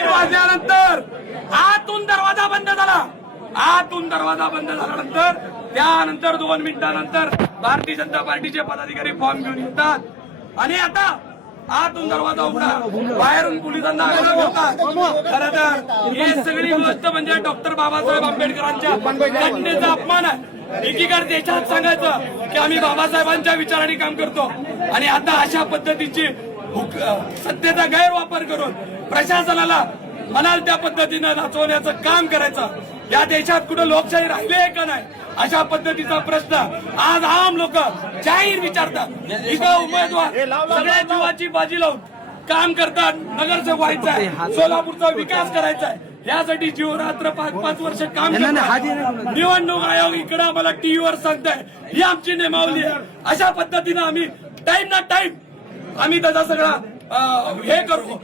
वाजल्यानंतर आतून दरवाजा बंद झाला. आतून दरवाजा बंद झाल्यानंतर त्यानंतर दोन मिनिटानंतर भारतीय जनता पार्टीचे पदाधिकारी फॉर्म घेऊन येतात. आणि आता आतून दरवाजा उघडा. बाहेरून पोलिसांना खर खरं तर हे सगळी गोष्ट म्हणजे डॉक्टर बाबासाहेब आंबेडकरांच्या घटनेचा अपमान आहे. एकीकडे देशात सांगायचं की आम्ही बाबासाहेबांच्या विचाराने काम करतो. आणि आता अशा पद्धतीची सत्तेचा गैरवापर करून प्रशासनाला म्हणाल त्या पद्धतीनं नाचवण्याचं काम करायचं. या देशात कुठं लोकशाही राहिली आहे का नाही? अशा पद्धतीचा प्रश्न आज आम लोक जाहीर विचारतात. इथं उमेदवार सगळ्या जीवाची बाजी लावून काम करतात नगरसेवक व्हायचा आहे सोलापूरचा विकास करायचा आहे यासाठी जीवरात्र पाच पाच वर्ष काम. निवडणूक आयोग इकडे आम्हाला टीव्हीवर सांगताय. ही आमची नेमावली आहे. अशा पद्धतीनं आम्ही टाइम ना टाइम आम्ही त्याचा सगळा हे करू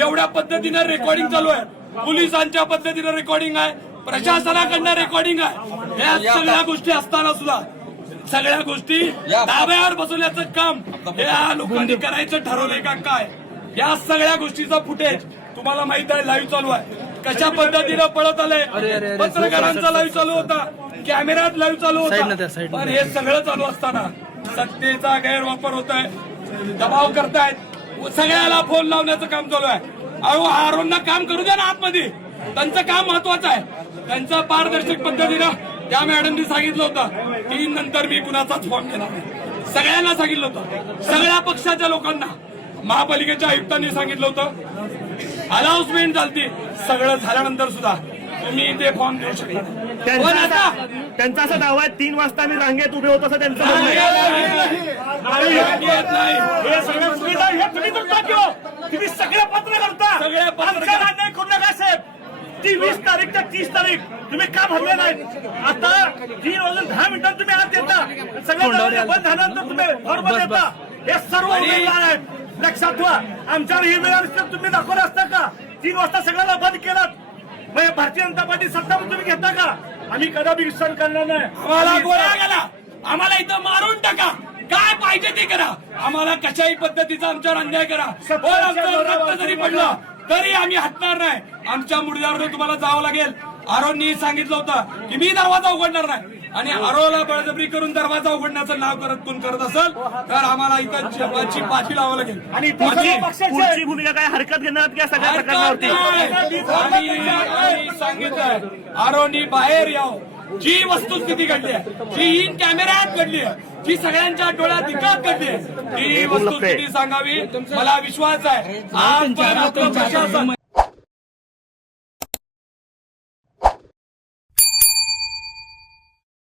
एवढ्या पद्धतीनं रेकॉर्डिंग चालू आहे. पोलिसांच्या पद्धतीनं रेकॉर्डिंग आहे. प्रशासनाकडनं रेकॉर्डिंग आहे. या सगळ्या गोष्टी असताना सुद्धा सगळ्या गोष्टी ताब्यावर बसवण्याचं काम हे या लोकांनी करायचं ठरवलंय का काय? या सगळ्या गोष्टीचा फुटेज तुम्हाला माहीत आहे लाईव्ह चालू आहे. कशा पद्धतीनं पळत आलंय? पत्रकारांचा लाईव्ह चालू होता. कॅमेऱ्यात लाईव्ह चालू होता. पण हे सगळं चालू असताना सत्तेचा गैरवापर होत आहे दबाव करतायत. सगळ्याला फोन लावण्याचं काम चालू आहे. अहो आरोना काम करू द्या ना आतमध्ये. त्यांचं काम महत्वाचं आहे. त्यांचं पारदर्शक पद्धतीनं त्या मॅडमनी सांगितलं होतं की नंतर मी कुणाचाच फॉर्म घेणार नाही. सगळ्यांना सांगितलं होतं. सगळ्या पक्षाच्या लोकांना. महापालिकेच्या आयुक्तांनी सांगितलं होतं. अनाउन्समेंट झालती. सगळं झाल्यानंतर सुद्धा तुम्ही ते फॉर्म देऊ शकता पण त्यांचा आता असा- त्यांचा असा दावा आहे तीन वाजता आम्ही रांगेत उभे होतो असं त्यांचं म्हणणं आहे. नाही. हे सगळं हे तुम्ही करता की? तुम्ही सगळे पत्र करता. सगळे पत्रकार- आमचा अन्याय करू नका साहेब? ती वीस तारीख ते तीस तारीख. तुम्ही का भरले नाही? आता तीन वाजून दहा मिनिटात तुम्ही आत येता. सगळं दरवाजे बंद झाल्यानंतर तुम्ही घरमध्ये येता. हे सर्व उमेदवार आहेत. लक्षात ठेवा. आमच्यावर ही वेळ तुम्ही दाखवलं असता का? तीन वाजता सगळ्याला बंद केलं. मग भारतीय जनता पार्टी सत्ता तुम्ही घेता का? आम्ही कदापि विसर करणार नाही. आम्हाला आम्ही- गोळ्या गेला आम्हाला इथं मारून टाका. काय पाहिजे ते करा. आम्हाला कशाही पद्धतीचा आमच्यावर अन्याय करा. रक्त जरी पडलं तरी आम्ही हटणार नाही. आमच्या मुडद्यावर तुम्हाला जावं लागेल. आरोनी सांगितलं होतं की मी दरवाजा उघडणार नाही. आणि आरोला बळजबरी करून दरवाजा उघडण्याचं नाव करत कोण करत असेल तर आम्हाला इथं जेवाची पाठी लावावं लागेल. आणि पुढची- भूमिका काय? हरकत घेणार की सगळ्या प्रकरणावरती? सांगितलं आरोनी बाहेर याव. जी वस्तुस्थिती घडली आहे जी इन कॅमेऱ्यात घडली आहे जी सगळ्यांच्या डोळ्यात दिकत घडली आहे ती वस्तुस्थिती सांगावी. मला विश्वास आहे. आज प्रशासन